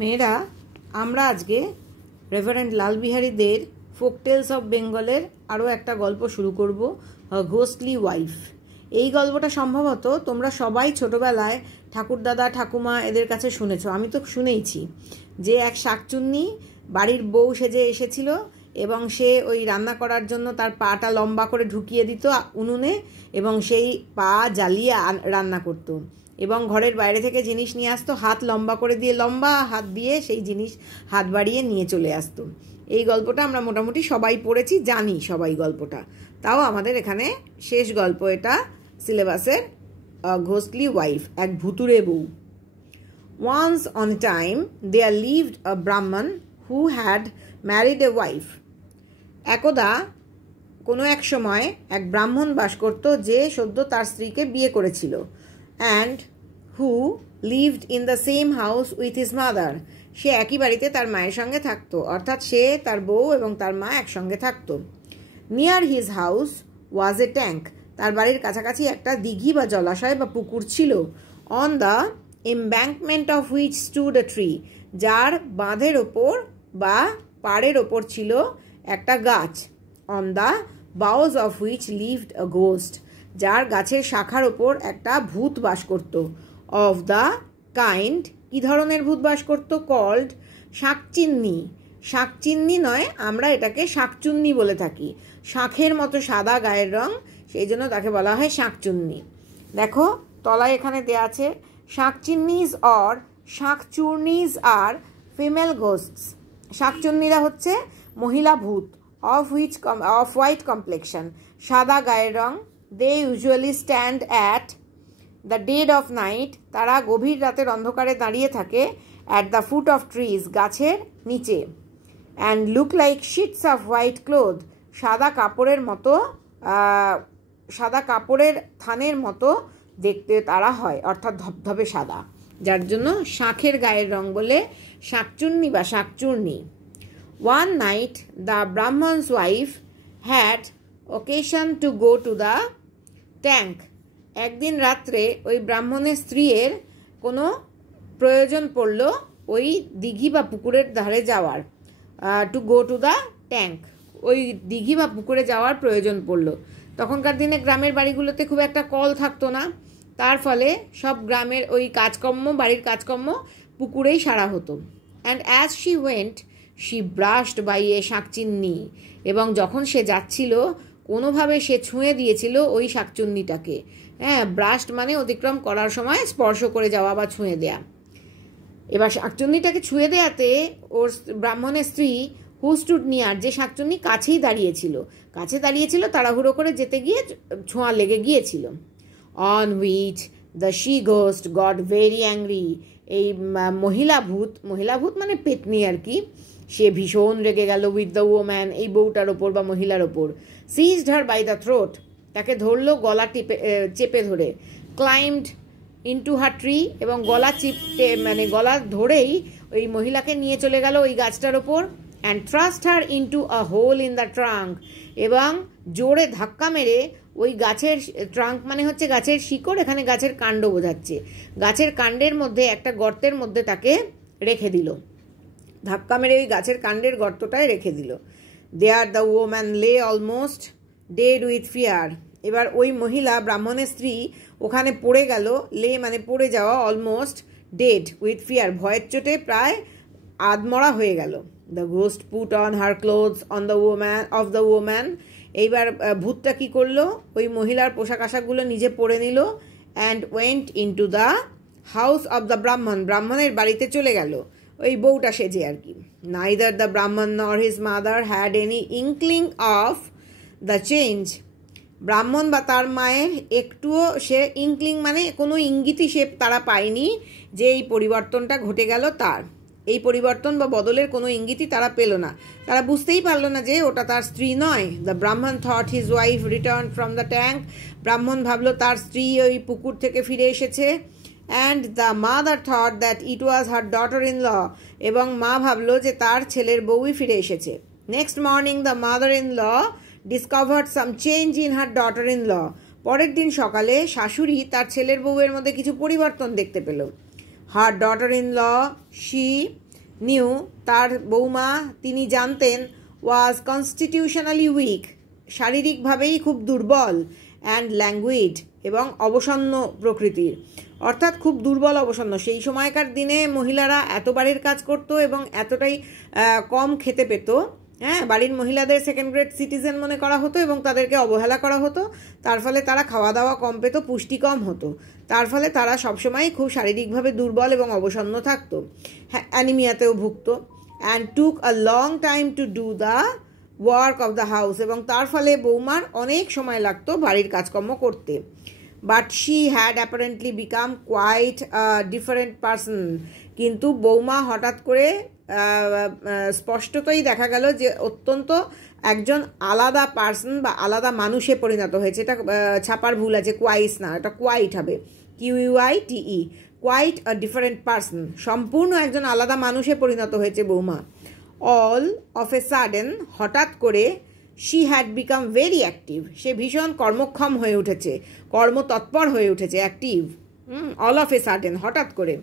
মেয়েরা আমরা আজকে রেভারেন্ড লালবিহারী দের ফোক টেলস অফ বেঙ্গলের আরও একটা গল্প শুরু করব, ঘোস্টলি ওয়াইফ। এই গল্পটা সম্ভবত তোমরা সবাই ছোটবেলায় ঠাকুরদাদা ঠাকুমা এদের কাছে শুনেছ। আমি তো শুনেইছি যে এক শাকচুন্নি বাড়ির বউ সেজে এসেছিল এবং সে ওই রান্না করার জন্য তার পাটা লম্বা করে ঢুকিয়ে দিত উনুনে এবং সেই পা জ্বালিয়ে রান্না করতো এবং ঘরের বাইরে থেকে জিনিস নিয়ে আসতো, হাত লম্বা করে দিয়ে লম্বা হাত দিয়ে সেই জিনিস হাত বাড়িয়ে নিয়ে চলে আসতো। এই গল্পটা আমরা মোটামুটি সবাই পড়েছি, জানি সবাই গল্পটা। তাও আমাদের এখানে শেষ গল্প এটা সিলেবাসের, ঘোস্টলি ওয়াইফ, এক ভুতুড়ে বউ। Once on a time there lived a Brahman who had married a wife. একদা কোনো এক সময় এক ব্রাহ্মণ বাস করত যে সদ্য তার স্ত্রীকে বিয়ে করেছিল। and who lived in the same house with his mother. সে একই বাড়িতে তার মায়ের সঙ্গে থাকতো, অর্থাৎ সে তার বউ এবং তার মা একসঙ্গে থাকতো। near his house was a tank. তার বাড়ির কাছাকাছি একটা দিঘি বা জলাশয় বা পুকুর ছিল। on the embankment of which stood a tree. যার বাঁধের ওপর বা পাড়ের ওপর ছিল একটা গাছ। on the boughs of which lived a ghost. যার গাছের শাখার ওপর একটা ভূত বাস করত। অফ দ্য কাইন্ড, কি ধরনের ভূত বাস করত? কল্ড শাকচিন্নি। শাকচিন্নি নয়, আমরা এটাকে শাকচুন্নি বলে থাকি। শাঁখের মতো সাদা গায়ের রং, সেই জন্য তাকে বলা হয় শাকচুন্নি। দেখো তলায় এখানে দেয়া আছে শাকচিন্নিজ অর শাকচূর্ণিজ আর ফিমেল গোস্টস। শাকচুন্নিরা হচ্ছে মহিলা ভূত। অফ হোয়াইট কমপ্লেকশন, সাদা গায়ের রং। They usually stand at the dead of night. তারা গভীর রাতের অন্ধকারে দাঁড়িয়ে থাকে at the foot of trees, গাছের নিচে। and look like sheets of white cloth. সাদা কাপড়ের মতো, সাদা কাপড়ের থানের মতো দেখতে তারা হয়, অর্থাৎ ধবধবে সাদা, যার জন্য শাঁখের গায়ের রং বলে শাকচুন্নি বা শাকচূর্ণি। One night the Brahman's wife had occasion to go to the tank. একদিন রাত্রে ওই ব্রাহ্মণের স্ত্রীর কোনো প্রয়োজন পড়ল ওই দিঘি বা পুকুরের ধারে যাওয়ার। To go to the tank, ওই দিঘি বা পুকুরে যাওয়ার প্রয়োজন পড়ল। তখনকার দিনে গ্রামের বাড়িগুলোতে খুব একটা কল থাকতো না, তার ফলে সব গ্রামের ওই কাজকর্ম, বাড়ির কাজকর্ম পুকুরেই সারা হতো। And as she went she brushed by a শাকচিন্নি। এবং যখন সে যাচ্ছিল কোনোভাবে সে ছুঁয়ে দিয়েছিল ওই শাকচুন্নিটাকে। হ্যাঁ, ব্রাশড মানে অতিক্রম করার সময় স্পর্শ করে যাওয়া বা ছুঁয়ে দেয়া। এবার শাকচুন্নিটাকে ছুঁয়ে দেয়াতে ওর ব্রাহ্মণের স্ত্রী হু স্টুড নিয়ার, যে শাকচুন্নি কাছেই দাঁড়িয়েছিল, তাড়াহুড়ো করে যেতে গিয়ে ছোঁয়া লেগে গিয়েছিল। On which the she ghost goat very angry. এই মহিলা ভূত মানে পেতনি আর কি, সে ভীষণ রেগে গেল উইথ দ্য ওম্যান, এই বউটার ওপর বা মহিলার ওপর। Seized her by the throat, তাকে ধরলো গলা চেপে ধরে। ক্লাইম্বড ইনটু হার ট্রি, এবং গলা ধরেই ওই মহিলাকে নিয়ে চলে গেল ওই গাছটার ওপর। And thrust her into a hole in the trunk, এবং জোরে ধাক্কা মেরে ওই গাছের ট্রাঙ্ক মানে হচ্ছে গাছের শিকড়, এখানে গাছের কাণ্ড বোঝাচ্ছে, গাছের কাণ্ডের মধ্যে একটা গর্তের মধ্যে তাকে রেখে দিল। ধাক্কা মেরে ওই গাছের কাণ্ডের গর্তটায় রেখে দিল। দেয়ার দ্য ওম্যান লে অলমোস্ট ডেড উইথ ফিয়ার। এবার ওই মহিলা ব্রাহ্মণের স্ত্রী ওখানে পড়ে গেল, লে মানে পড়ে যাওয়া, অলমোস্ট ডেড উইথ ফিয়ার ভয়ের চোটে প্রায় আধমরা হয়ে গেল। The ghost put on her clothes on the woman. এইবার ভূতটা কি করলো, ওই মহিলার পোশাক আশাকগুলো নিজে পরে নিল। And went into the house of the ব্রাহ্মণের বাড়িতে চলে গেল ওই বউটা সেজে আর কি। Neither the Brahmin nor his mother had any inkling of the change. ব্রাহ্মণ বা তার মায়ের একটুও সে ইনক্লিং মানে কোনো ইঙ্গিতই তারা পায়নি যে এই পরিবর্তনটা ঘটে গেল। তার এই পরিবর্তন বা বদলের কোনো ইঙ্গিতই তারা পেল না, তারা বুঝতেই পারলো না যে ওটা তার স্ত্রী নয়। The brahmin thought his wife return from the tank. ব্রাহ্মণ ভাবলো তার স্ত্রী ওই পুকুর থেকে ফিরে এসেছে। And the mother thought that it was her daughter in law, এবং মা ভাবলো যে তার ছেলের বউই ফিরে এসেছে। Next morning the mother in law discovered some change in her daughter in law. পরের দিন সকালে শাশুড়ি তার ছেলের বউয়ের মধ্যে কিছু পরিবর্তন দেখতে পেল। Her daughter-in-law, she নিউ তার বৌমা তিনি জানতেন ওয়াজ কনস্টিটিউশনালি উইক, শারীরিকভাবেই খুব দুর্বল, অ্যান্ড ল্যাঙ্গুইড এবং অবসন্ন প্রকৃতির, অর্থাৎ খুব দুর্বল অবসন্ন। সেই সময়কার দিনে মহিলারা এত বাড়ির কাজ করতো এবং এতটাই কম খেতে পেত, হ্যাঁ, বাড়ির মহিলাদের সেকেন্ড গ্রেড সিটিজেন মনে করা হতো এবং তাদেরকে অবহেলা করা হতো। তার ফলে তারা খাওয়া দাওয়া কম পেত, পুষ্টি কম হতো, তার ফলে তারা সবসময় খুব শারীরিকভাবে দুর্বল এবং অবসন্ন থাকতো, হ্যাঁ, অ্যানিমিয়াতেও ভুগতো। And took a long time to do the work of the house, এবং তার ফলে বৌমার অনেক সময় লাগতো বাড়ির কাজকর্ম করতে। But she had apparently become quite different person, কিন্তু বৌমা হঠাৎ করে স্পষ্টতই দেখা গেল যে অত্যন্ত একজন আলাদা পার্সন বা আলাদা মানুষে পরিণত হয়েছে। এটা ছাপার ভুল আছে, কোয়াইস না, এটা কোয়াইট হবে, QUITE, quite a different person, সম্পূর্ণ একজন আলাদা মানুষে পরিণত হয়েছে বৌমা। অল অফ এ সাডেন, হঠাৎ করে, she had become very active, সে ভীষণ কর্মক্ষম হয়ে উঠেছে, কর্মতৎপর হয়ে উঠেছে, active. All of a sudden, হঠাৎ করে।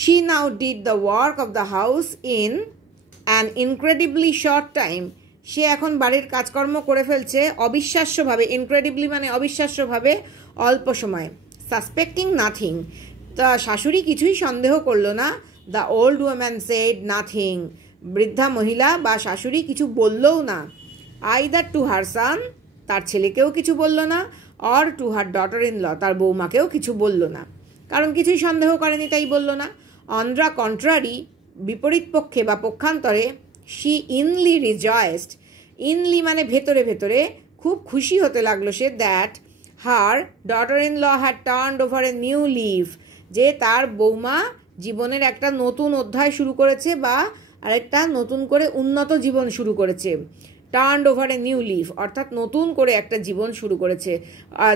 She now did the work of the house in an incredibly short time, সে এখন বাড়ির কাজকর্ম করে ফেলছে অবিশ্বাস্যভাবে, ইনক্রেডিবলি মানে অবিশ্বাস্যভাবে, অল্প সময়। সাসপেক্টিং নাথিং, তা শাশুড়ি কিছুই সন্দেহ করলো না। The old woman shed nothing, বৃদ্ধা মহিলা বা শাশুড়ি কিছু বললও না। আইদার টু হার সান, তার ছেলেকেও কিছু বলল না, or to her daughter in law, তার বৌমাকেও কিছু বলল না, কারণ কিছুই সন্দেহ করেনি তাই বলল না। অন দ্য কন্ট্রারি, বিপরীত পক্ষে বা পক্ষান্তরে, শি ইনলি রিজয়েসড, ইনলি মানে ভেতরে ভেতরে খুব খুশি হতে লাগলো সে, that her daughter in law had turned over a new leaf, যে তার বৌমা জীবনের একটা নতুন অধ্যায় শুরু করেছে বা আরেকটা নতুন করে উন্নত জীবন শুরু করেছে। Turned over a new leaf অর্থাৎ নতুন করে একটা জীবন শুরু করেছে,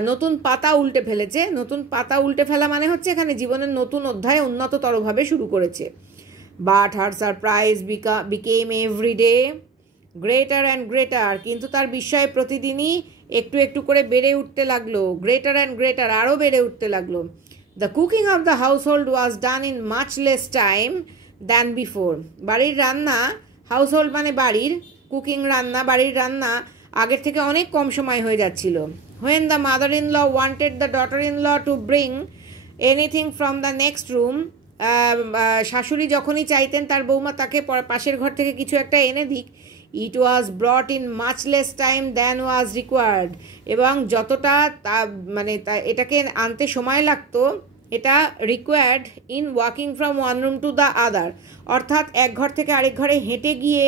নতুন পাতা উল্টে ফেলেছে। নতুন পাতা উল্টে ফেলা মানে হচ্ছে এখানে জীবনের নতুন অধ্যায় উন্নততরভাবে শুরু করেছে। But her surprise became everyday greater and greater, কিন্তু তার বিস্ময় প্রতিদিনই একটু একটু করে বেড়ে উঠতে লাগলো, গ্রেটার অ্যান্ড গ্রেটার, আরও বেড়ে উঠতে লাগলো। The cooking of the house hold was done in much less time than before, বাড়ির রান্না, হাউস হোল্ড মানে বাড়ির, কুকিং রান্না, বাড়ির রান্না আগের থেকে অনেক কম সময় হয়ে যাচ্ছিল। When the mother in law wanted the daughter in law to bring anything from the next room, শাশুড়ি যখনই চাইতেন তার বৌমা তাকে পাশের ঘর থেকে কিছু একটা এনে দিক, it was brought in much less time than was required, এবং যতটা মানে এটাকে আনতে সময় লাগতো এটা required in walking from one room to the other, অর্থাৎ এক ঘর থেকে আরেক ঘরে হেঁটে গিয়ে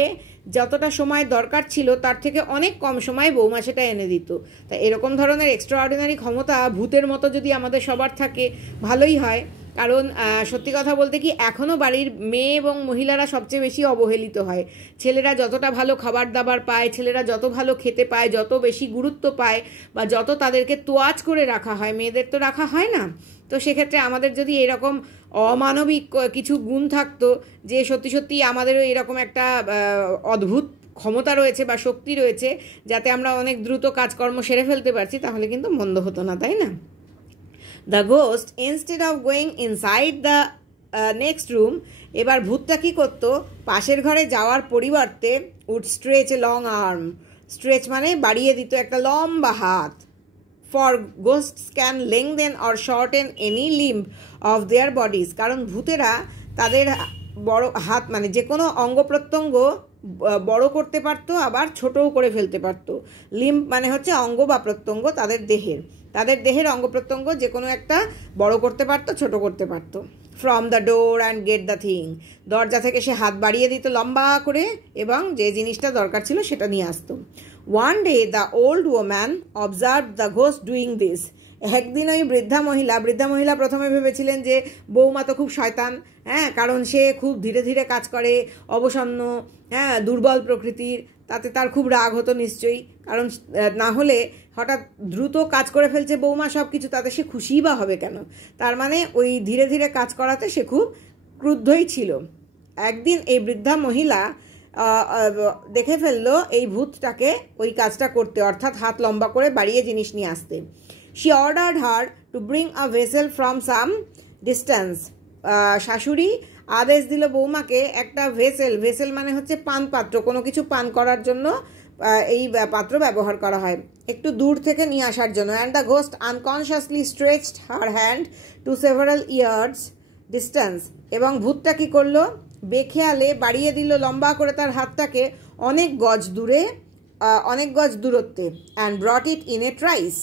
যতটা সময় দরকার ছিল তার থেকে অনেক কম সময় বৌমা সেটা এনে দিত। তা এরকম ধরনের এক্সট্রাঅর্ডিনারি ক্ষমতা ভূতের মতো যদি আমাদের সবার থাকে ভালোই হয়, কারণ সত্যি কথা বলতে কি এখনও বাড়ির মেয়ে এবং মহিলারা সবচেয়ে বেশি অবহেলিত হয়। ছেলেরা যতটা ভালো খাবার দাবার পায়, ছেলেরা যত ভালো খেতে পায়, যত বেশি গুরুত্ব পায় বা যত তাদেরকে তোয়াজ করে রাখা হয়, মেয়েদের তো রাখা হয় না। তো সেক্ষেত্রে আমাদের যদি এরকম অমানবিক কিছু গুণ থাকতো যে সত্যি সত্যি আমাদেরও এরকম একটা অদ্ভুত ক্ষমতা রয়েছে বা শক্তি রয়েছে যাতে আমরা অনেক দ্রুত কাজকর্ম সেরে ফেলতে পারছি, তাহলে কিন্তু মন্দ হতো না, তাই না? The ghost instead of going inside the next room, এবার ভূতটা কী করতো, পাশের ঘরে যাওয়ার পরিবর্তে would stretch a long arm, stretch মানে বাড়িয়ে দিত একটা লম্বা হাত। For ghosts can lengthen or shorten any limb of their bodies, কারণ ভূতেরা তাদের বড় হাত মানে যে কোনো অঙ্গ প্রত্যঙ্গ বড় করতে পারতো আবার ছোটও করে ফেলতে পারতো। লিম্ব মানে হচ্ছে অঙ্গ বা প্রত্যঙ্গ তাদের দেহের অঙ্গ প্রত্যঙ্গ যে কোনো একটা বড় করতে পারতো, ছোট করতে পারতো। From the door and get the thing, দরজা থেকে সে হাত বাড়িয়ে দিত লম্বা করে এবং যে জিনিসটা দরকার ছিল সেটা নিয়ে আসতো। One day the old woman observe the ghost doing this, একদিন ওই বৃদ্ধা মহিলা প্রথমে ভেবেছিলেন যে বৌমা তো খুব শয়তান, হ্যাঁ, কারণ সে খুব ধীরে ধীরে কাজ করে, অবসন্ন, হ্যাঁ, দুর্বল প্রকৃতির, তাতে তার খুব রাগ হতো নিশ্চয়ই, কারণ না হলে হঠাৎ দ্রুত কাজ করে ফেলছে বৌমা সব কিছু, তাতে সে খুশিই বা হবে কেন? তার মানে ওই ধীরে ধীরে কাজ করাতে সে খুব ক্রুদ্ধই ছিল। একদিন এই বৃদ্ধা মহিলা দেখে ফেললো এই ভূতটাকে ওই কাজটা করতে, অর্থাৎ হাত লম্বা করে বাড়িয়ে জিনিস নিয়ে আসতে। She ordered her to bring a vessel from some distance, শাশুড়ি আদেশ দিল বৌমাকে একটা ভেসেল মানে হচ্ছে পান পাত্র, কোনো কিছু পান করার জন্য এই পাত্র ব্যবহার করা হয়, একটু দূর থেকে নিয়ে আসার জন্য। And the ghost unconsciously stretched her hand to several yards distance. এবং ভূতটা কী করলো, বেখেয়ালে বাড়িয়ে দিল লম্বা করে তার হাতটাকে অনেক গজ দূরত্বে। And brought it in a thrice,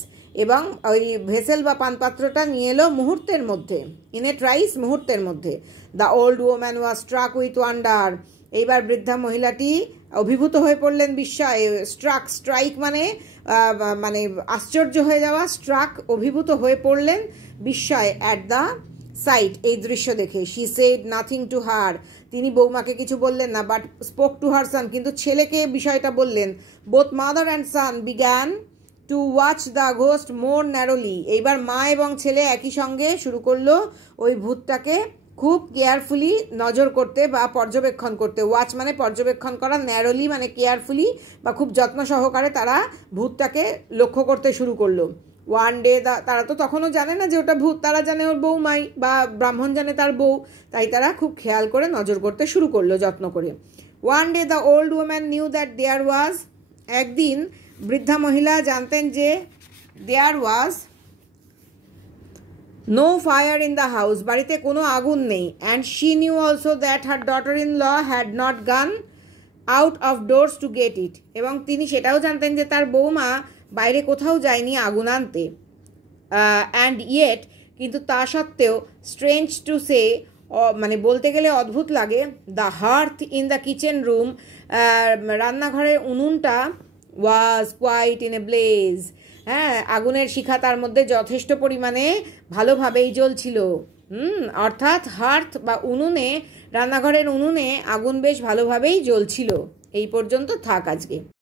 এবং ওই ভেসেল বা পানপাত্রটা নিয়ে এলো মুহূর্তের মধ্যে, ইন এ ট্রাইস মুহূর্তের মধ্যে। The old woman was struck with wonder, এইবার বৃদ্ধা মহিলাটি অভিভূত হয়ে পড়লেন বিস্ময়ে। স্ট্রাইক মানে আশ্চর্য হয়ে যাওয়া, স্ট্রাক অভিভূত হয়ে পড়লেন বিস্ময়ে অ্যাট দ্য সাইট, এই দৃশ্য দেখে। She said nothing to her, তিনি বৌমাকে কিছু বললেন না, but spoke to her son, কিন্তু ছেলেকে বিষয়টা বললেন। Both mother and son began to watch the ghost more narrowly, এইবার মা এবং ছেলে একই সঙ্গে শুরু করলো ওই ভূতটাকে খুব কেয়ারফুলি নজর করতে বা পর্যবেক্ষণ করতে। ওয়াচ মানে পর্যবেক্ষণ করা, ন্যারোলি মানে কেয়ারফুলি বা খুব যত্ন সহকারে তারা ভূতটাকে লক্ষ্য করতে শুরু করলো। ওয়ান ডে, তারা তো তখনও জানে না যে ওটা ভূত, তারা জানে ওর বৌমাই বা ব্রাহ্মণ জানে তার বউ, তাই তারা খুব খেয়াল করে নজর করতে শুরু করলো যত্ন করে। One day the old woman knew that there was, একদিন বৃদ্ধা মহিলা জানতেন যে there was no fire in the house, বাড়িতে কোনো আগুন নেই। And she knew also that her daughter in law had not gone out of doors to get it, এবং তিনি সেটাও জানতেন যে তার বৌমা বাইরে কোথাও যায়নি আগুন আনতে। অ্যান্ড ইয়েট, কিন্তু তা সত্ত্বেও, স্ট্রেঞ্জ টু সে, মানে বলতে গেলে অদ্ভুত লাগে, the hearth in the kitchen room, রান্নাঘরের উনুনটা was quite in a blaze, হ্যাঁ, আগুনের শিখা তার মধ্যে যথেষ্ট পরিমাণে ভালোভাবেই জ্বলছিল। অর্থাৎ হার্থ বা উনুনে, রান্নাঘরের উনুনে আগুন বেশ ভালোভাবেই জ্বলছিল। এই পর্যন্ত থাক আজকে।